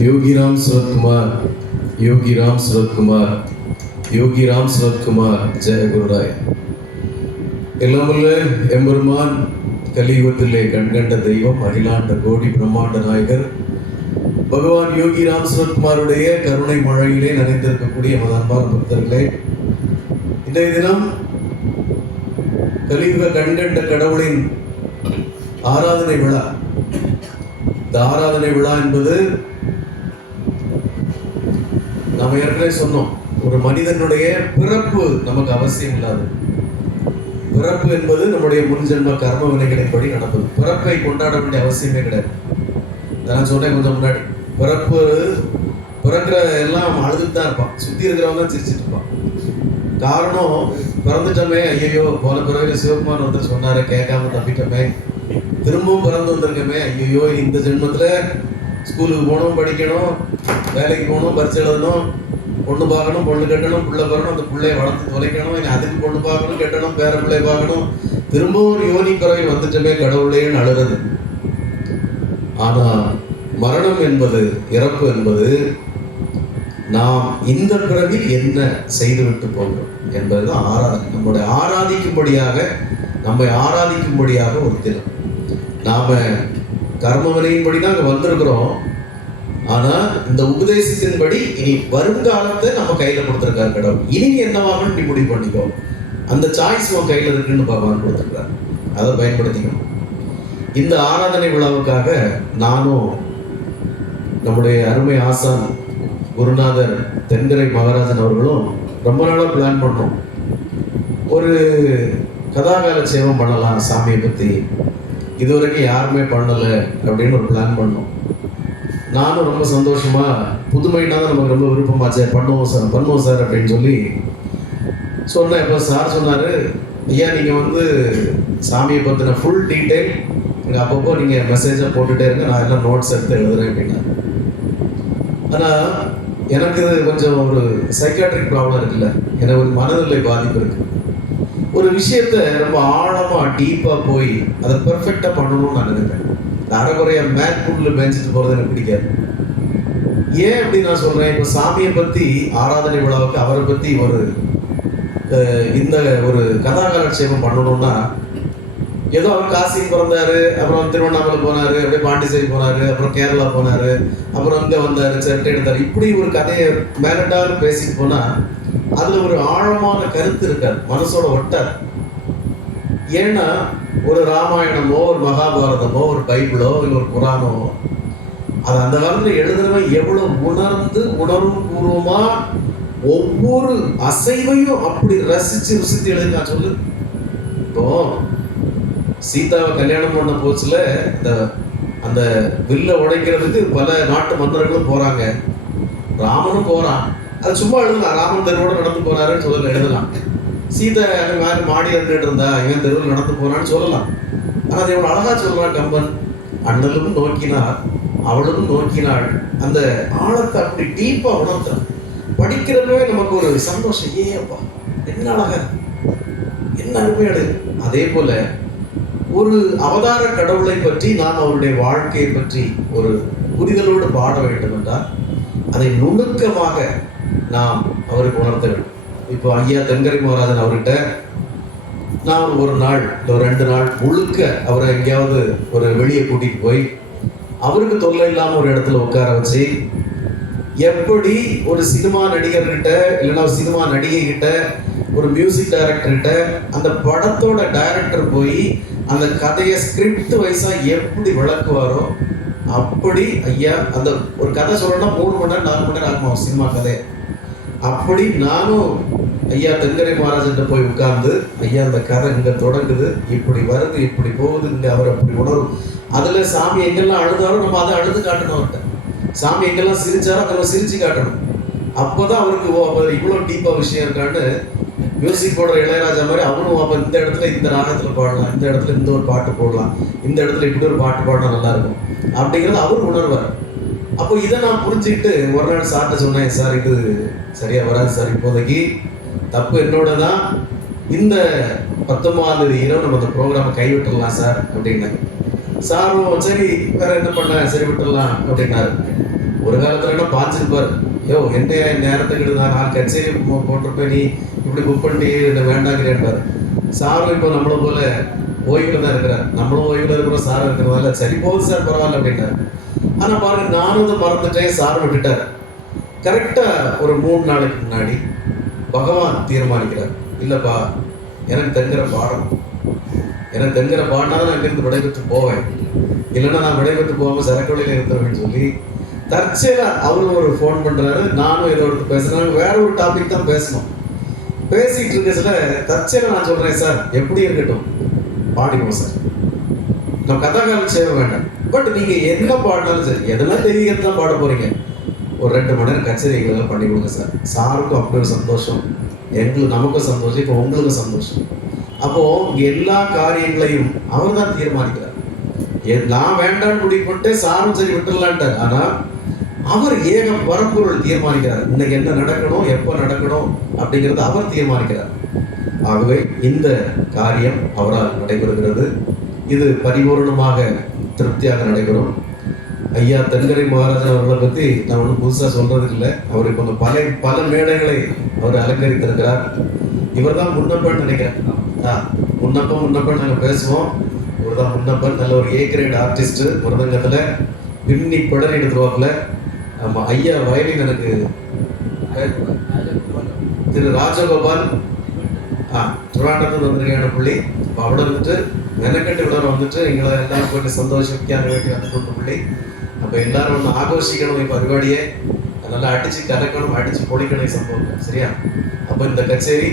योगीराम सूरत कुमार जय गुरुराय एम्बेरुमान कलियुगत्तिले कण्कंड दैवम अखिलांड कोटि ब्रह्मांड नायकर भगवान योगी राम सूरत कुमारुடைய கருணை மழையிலே நனைந்திருக்கக்கூடிய அன்பான பக்தர்களே, இன்றைய தினம் கலியுக கண்கண்ட கடவுளின் ஆராதனை விழா. இந்த ஆராதனை விழா என்பது நாம ஏற்கனவே சொன்னோம், ஒரு மனிதனுடைய பிறப்பு நமக்கு அவசியம் இல்லாது. பிறப்பு என்பது நம்முடைய முன்ஜென்ம கர்ம வினைகளின்படி நடப்பது. பிறப்பை கொண்டாட வேண்டிய அவசியமே கிடையாது. நான் சொன்னேன் கொஞ்சம் முன்னாடி, பிறக்கிற எல்லாம் அழுதுட்டு தான் இருப்பான், சுத்தி இருக்கிறவங்க தான் சிரிச்சிட்டு இருப்பான். காரணம், பிறந்துட்டோமே, ஐயோ போன பிறகு சிவகுமார் வந்து சொன்னாரு கேட்காம தப்பிட்டோமே, திரும்பவும் பிறந்து வந்திருக்கோமே, ஐயோ இந்த ஜென்மத்துல ஸ்கூலுக்கு போகணும், படிக்கணும், வேலைக்கு போகணும், பரிசு எழுதணும், பொண்ணு பார்க்கணும், பொண்ணு கட்டணும், பிள்ளை பார்க்கணும், அந்த பிள்ளைய வளர்த்து தொலைக்கணும், இனி அதுக்கு பொண்ணு பார்க்கணும், கட்டணும், பேர பிள்ளைய பார்க்கணும், திரும்பவும் ஒரு யோனி பிறகு வந்துட்டோமே கடவுளேன்னு அழுகிறது. ஆனா மரணம் என்பது, இறப்பு என்பது, நாம் இந்த பிறவில் என்ன செய்துவிட்டு போகிறோம் என்பதுதான் ஆராதனை. நம்மை ஆராதிக்கும்படியாக ஒரு தினம். நாம கர்மவினையின்படி தான் அங்கே வந்திருக்கிறோம். ஆனா இந்த உபதேசத்தின்படி இனி வருங்காலத்தை நம்ம கையில கொடுத்துருக்காரு கடவுள். இனி என்னவாகணும் நீ முடிவு பண்ணிக்கோ, அந்த சாய்ஸ் உன் கையில இருக்குன்னு பகவான் கொடுத்துருக்காரு. அதை பயன்படுத்திக்கணும். இந்த ஆராதனை விழாவுக்காக நானும் நம்முடைய அருமை ஆசான் குருநாதர் தென்கரை மகாராஜன் அவர்களும் ரொம்ப நாளாக பிளான் பண்ணோம். ஒரு கதாகால சேவம் பண்ணலாம் சாமியை பற்றி, இதுவரைக்கும் யாருமே பண்ணலை அப்படின்னு ஒரு பிளான் பண்ணோம். நானும் ரொம்ப சந்தோஷமா, புதுமைனா தான் நமக்கு ரொம்ப விருப்பமாச்சே, பண்ணுவோம் சார் அப்படின்னு சொல்லி சொன்னேன். இப்போ சார் சொன்னார், ஐயா நீங்கள் வந்து சாமியை பற்றின ஃபுல் டீட்டெயில் நீங்கள் அப்பப்போ நீங்கள் மெசேஜாக போட்டுகிட்டே இருங்க, நான் எல்லாம் நோட்ஸ் எடுத்து எழுதுறேன் அப்படின்னா. ஆனால் எனக்கு இது கொஞ்சம் ஒரு சைக்காட்ரிக் ப்ராப்ளம் இருக்குல்ல, எனக்கு ஒரு மனநிலை பாதிப்பு இருக்குது. ஒரு விஷயத்த ரொம்ப ஆழமாக டீப்பாக போய் அதை பெர்ஃபெக்டாக பண்ணணும்னு நான் நினைப்பேன். அரைக்குறையாக மேற்கூட்டில் மேய்ச்சிட்டு போகிறது எனக்கு பிடிக்காது. ஏன் அப்படி நான் சொல்கிறேன், இப்போ சாமியை பற்றி ஆராதனை விழாவுக்கு அவரை பற்றி இந்த ஒரு கதாகாலட்சேபம் பண்ணணும்னா, ஏதோ அவர் காசிக்கு பிறந்தாரு, அப்புறம் திருவண்ணாமலை போனாரு, அப்படியே பாண்டிச்சேரி போனாரு, அப்புறம் கேரளா போனாரு, அப்புறம் இங்கே வந்தாரு, செட்டை எடுத்தாரு, இப்படி ஒரு கதையை மேலட்டாலும் பேசிட்டு போனா அதுல ஒரு ஆழமான கருத்து இருக்காது, மனசோட ஒட்டாது. ஏன்னா ஒரு ராமாயணமோ, ஒரு மகாபாரதமோ, ஒரு பைபிளோ, இல்லை ஒரு குரானோ, அது அந்த காலத்துல எழுதுறவன் எவ்வளவு உணர்வு பூர்வமா ஒவ்வொரு அசைவையும் அப்படி ரசிச்சு எழுதுனா சொல்லு. இப்போ சீதாவை கல்யாணம் பண்ண போச்சுல அந்த வில்ல உடைக்கிறதுக்கு பல நாட்டு மன்னர்களும் போறாங்க, ராமனும் போறான். அது சும்மா எழுதலாம், ராமன் தெருவோட நடந்து போறாருன்னு சொல்லல, எழுதலாம். சீதை மேல மாடி நின்றுட்டு இருந்தா இவன் தெருவில் நடந்து போறான்னு சொல்லலாம். ஆனா அதை இவன் அழகா சொல்றான் கம்பன், அண்ணலும் நோக்கினார் அவளும் நோக்கினாள். அந்த ஆழத்தை அப்படி டீப்பா உணர்த்தான். படிக்கிறப்பவே நமக்கு ஒரு சந்தோஷம், ஏப்பா என்ன அழகா, என்ன அருமையாடு. அதே போல ஒரு அவதார கடவுளை பற்றி நாம் அவருடைய வாழ்க்கையை பற்றி ஒரு புரிதலோடு பாட வேண்டும் என்றால் அதை நுணுக்கமாக நாம் அவருக்கு உணர்த்த வேண்டும். இப்போ ஐயா தென்கரை மகாராஜன் அவர்கிட்ட நான் ஒரு நாள் இல்லை 2 நாள் முழுக்க அவரை எங்கேயாவது ஒரு வெளியே கூட்டிட்டு போய் அவருக்கு தொல்லை இல்லாமல் ஒரு இடத்துல உட்கார வச்சு, எப்படி ஒரு சினிமா நடிகர்கிட்ட இல்லைன்னா ஒரு சினிமா நடிகை கிட்ட, ஒரு மியூசிக் டைரக்டர்கிட்ட அந்த படத்தோட டைரக்டர் போய் அந்த கதையை ஸ்கிரிப்ட் வைஸா எப்படி விளக்குவாரோ, அப்படி ஐயா அந்த ஒரு கதை சொல்லணும்னா 3 மணி நேரம் 4 மணி நேரம் ஆகுமா சினிமா கதை. அப்படி நானும் ஐயா தென்கரை மகாராஜன்ட்ட போய் உட்கார்ந்து, ஐயா அந்த கதை இங்க தொடங்குது, இப்படி வருது, இப்படி போகுது, இங்க அவர் அப்படி உணரும். அதுல சாமி எங்கெல்லாம் அழுதாலும் நம்ம அதை அழுது காட்டணும் அவர்கிட்ட. சாமி எங்கெல்லாம் சிரிச்சாரோ அதை சிரிச்சு காட்டணும். அப்போதான் அவருக்கு இவ்வளோ டீப்பா விஷயம் இருக்கான்னு. மியூசிக் போடுற இளையராஜா மாதிரி அவரும் அப்போ இந்த இடத்துல இந்த ராகத்தில் பாடலாம், இந்த இடத்துல இந்த ஒரு பாட்டு போடலாம், இந்த இடத்துல இப்படி ஒரு பாட்டு பாடினா நல்லா இருக்கும் அப்படிங்கிறது அவர் உணர்வார். அப்போ இதை நான் புரிஞ்சுக்கிட்டு ஒரு நாள் சார்ட்ட சொன்னேன், சார் இது சரியா வராது சார், இப்போதைக்கு தப்பு என்னோட தான், இந்த 19ஆம் தேதி இரவு நம்ம அந்த ப்ரோக்ராமை கைவிட்டுடலாம் சார் அப்படின்னாங்க. சாரும் சரி வேற என்ன பண்ண, சரி விட்டுடலாம் அப்படின்னாரு. ஒரு காலத்துல என்ன பாஞ்சிருப்பாரு, யோ என்ன நேரத்துக்கு நான் கச்சேரி போட்டிருப்பேன், நீ இப்படி புக் பண்ணி என்ன வேண்டாங்கிறேன்பாரு. சாரும் இப்போ நம்மளை போல ஓய்வில் தான் இருக்கிறார், நம்மளும் ஓய்வில் இருக்கிறோம், சார் இருக்கிறதால சரி போகுது சார் பரவாயில்ல அப்படின்னாரு. ஆனா பாருங்க, நானும் இதை மறந்துட்டேன், சார் விட்டுட்டார். கரெக்டா ஒரு 3 நாளைக்கு முன்னாடி பகவான் தீர்மானிக்கிறார், இல்லப்பா எனக்கு தெரிகிற பாடம், எனக்கு தெரிகிற பாடினா தான் அங்கிருந்து விடைபெற்று போவேன், இல்லைன்னா நான் விடைபெற்று போகாம சரக்கு வழியில் இருக்கிறேன்னு சொல்லி தற்செயலா அவரும் ஒரு ஃபோன் பண்றாரு. நானும் ஏதோ எடுத்து பேசுறேன், வேற ஒரு டாபிக் தான் பேசணும். பேசிட்டு இருக்க சில தற்செயலா நான் சொல்றேன், சார் எப்படி இருக்கட்டும் பாடிடுவோம் சார், நம்ம கதாகாலம் செய்ய வேண்டாம், பட் நீங்க என்ன பாடினாலும் சரி, எதெல்லாம் தெரியறது தான் பாட போறீங்க, ஒரு 2 மணி நேரம் கச்சேரிகளெல்லாம் பண்ணி கொடுங்க சார். சாருக்கும் அப்படி ஒரு சந்தோஷம், எங்களுக்கு நமக்கும் சந்தோஷம், இப்போ உங்களுக்கும் சந்தோஷம். அப்போ இங்க எல்லா காரியங்களையும் அவர் தான் தீர்மானிக்கிறார். நான் வேண்டான்னு முடிவு பண்ணிட்டு சாரும் சரி விட்டுடலான்ட்டார். ஆனா அவர் ஏக பரம்பொருள் தீர்மானிக்கிறார், இன்னைக்கு என்ன நடக்கணும், எப்போ நடக்கணும் அப்படிங்கிறத அவர் தீர்மானிக்கிறார். ஆகவே இந்த காரியம் அவரால் நடைபெறுகிறது. இது பரிபூர்ணமாக திருப்தியாக நடைபெறும். ஐயா தென்கரை மகாராஜன் அவர்களை பற்றி நான் ஒன்றும் புதுசாக சொல்றதுக்கு இல்லை. அவர் இப்போ பல மேடைகளை அவர் அலங்கரித்திருக்கிறார். இவர் தான் முன்னப்பன்னு நினைக்கிறேன். முன்னப்பன் நாங்கள் பேசுவோம். இவர் தான் முன்னப்பன். நல்ல ஒரு A கிரேட் ஆர்டிஸ்ட், மிருதங்கத்தில் பின்னி பிடரி எடுத்துருவாப்புல. ஆமாம், ஐயா வயலின் எனக்கு திரு ராஜகோபால் திருவாண்டத்தில் வந்திருக்கான புள்ளி. இப்போ അവിടെ வந்துட்டு மெனக்கட்டு விட வந்துட்டு எங்களை எல்லாரும் போயிட்டு சந்தோஷிக்கான வேண்டி வந்து புள்ளி. அப்போ எல்லாரும் ஒன்று ஆகோஷிக்கணும் பரிபாடியை, நல்லா அடிச்சு கலக்கணும், அடிச்சு பொழிக்கணும் சம்பவம், சரியா? அப்போ இந்த கச்சேரி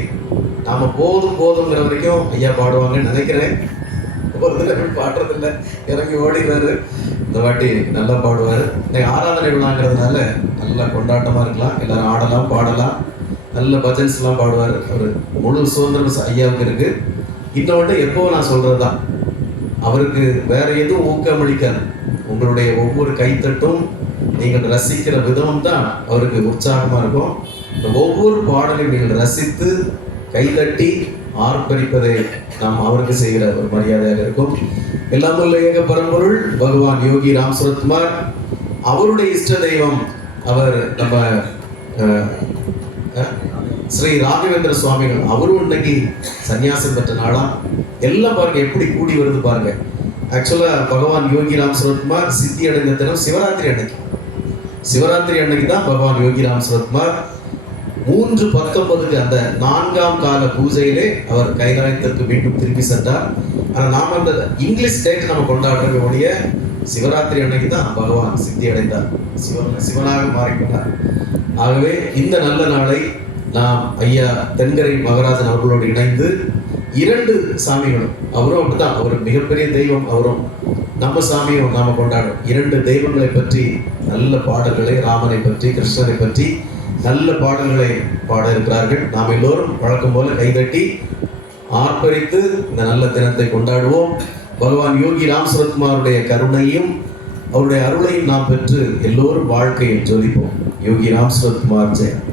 நாம போதுங்கிற வரைக்கும் ஐயா பாடுவாங்கன்னு நினைக்கிறேன். ஒரு தடவை பாடுறதில்லை, இறங்கி ஓடிடுறாரு. இந்த வாட்டி நல்லா பாடுவார். இன்னைக்கு ஆராதனை விழாங்கிறதுனால நல்லா கொண்டாட்டமா இருக்கலாம், எல்லாரும் ஆடலாம் பாடலாம், நல்ல பஜன்ஸ்லாம் பாடுவார். அவர் முழு சுதந்திரம் ஐயாவுக்கு இருக்கு. இன்னொன்று எப்போ நான் சொல்றதுதான், அவருக்கு வேற எதுவும் ஊக்கமளிக்காது. உங்களுடைய ஒவ்வொரு கைத்தட்டும் நீங்கள் ரசிக்கிற விதம் தான் அவருக்கு உற்சாகமா இருக்கும். ஒவ்வொரு பாடலையும் நீங்கள் ரசித்து கைதட்டி ஆர்ப்பரிப்பதை நாம் அவருக்கு செய்கிற ஒரு மரியாதையாக இருக்கும். எல்லாம் உள்ள ஏக பரம்பொருள் பகவான் யோகி ராம் சுரத்குமார், அவருடைய இஷ்ட தெய்வம் அவர் நம்ம ஸ்ரீ ராகவேந்திர சுவாமிகள், அவரும் இன்னைக்கு சன்னியாசம் பெற்ற நாளாம். எல்லாம் பாருங்க எப்படி கூடி வருது பாருங்க. ஆக்சுவலா பகவான் யோகி ராம் சுரத்குமார் சித்தி அடைந்த தினம் சிவராத்திரி அன்னைக்கு. சிவராத்திரி அன்னைக்கு தான் பகவான் யோகி ராம் சுரத்குமார் 3:19 அந்த 4ஆம் கால பூஜையிலே அவர் கைலாயத்திற்கு மீண்டும் திரும்பி சென்றார். ஆனால் நாம் அந்த இங்கிலீஷ் டேட் நம்ம கொண்டாடுறத ஒழிய சிவராத்திரி அன்னைக்கு தான் பகவான் சித்தி அடைந்தார், சிவனாக மாறிக்கொண்டார். ஆகவே இந்த நல்ல நாளை நாம் ஐயா தென்கரை மகராஜன் அவர்களோடு இணைந்து 2 சாமிகளும், அவரும் அப்படிதான், அவர் மிகப்பெரிய தெய்வம், அவரும் நம்ம சாமியும் நாம கொண்டாடும் 2 தெய்வங்களை பற்றி நல்ல பாடல்களை, ராமனை பற்றி கிருஷ்ணனை பற்றி நல்ல பாடல்களை பாட இருக்கிறார்கள். நாம் எல்லோரும் வழக்கம் போல கைதட்டி ஆர்ப்பரித்து இந்த நல்ல தினத்தை கொண்டாடுவோம். பகவான் யோகி ராம் சுரத்குமாருடைய கருணையும் அவருடைய அருளையும் நாம் பெற்று எல்லோரும் வாழ்க்கையை ஜொலிப்போம். யோகி ராம் சுரத்குமார் ஜெயம்.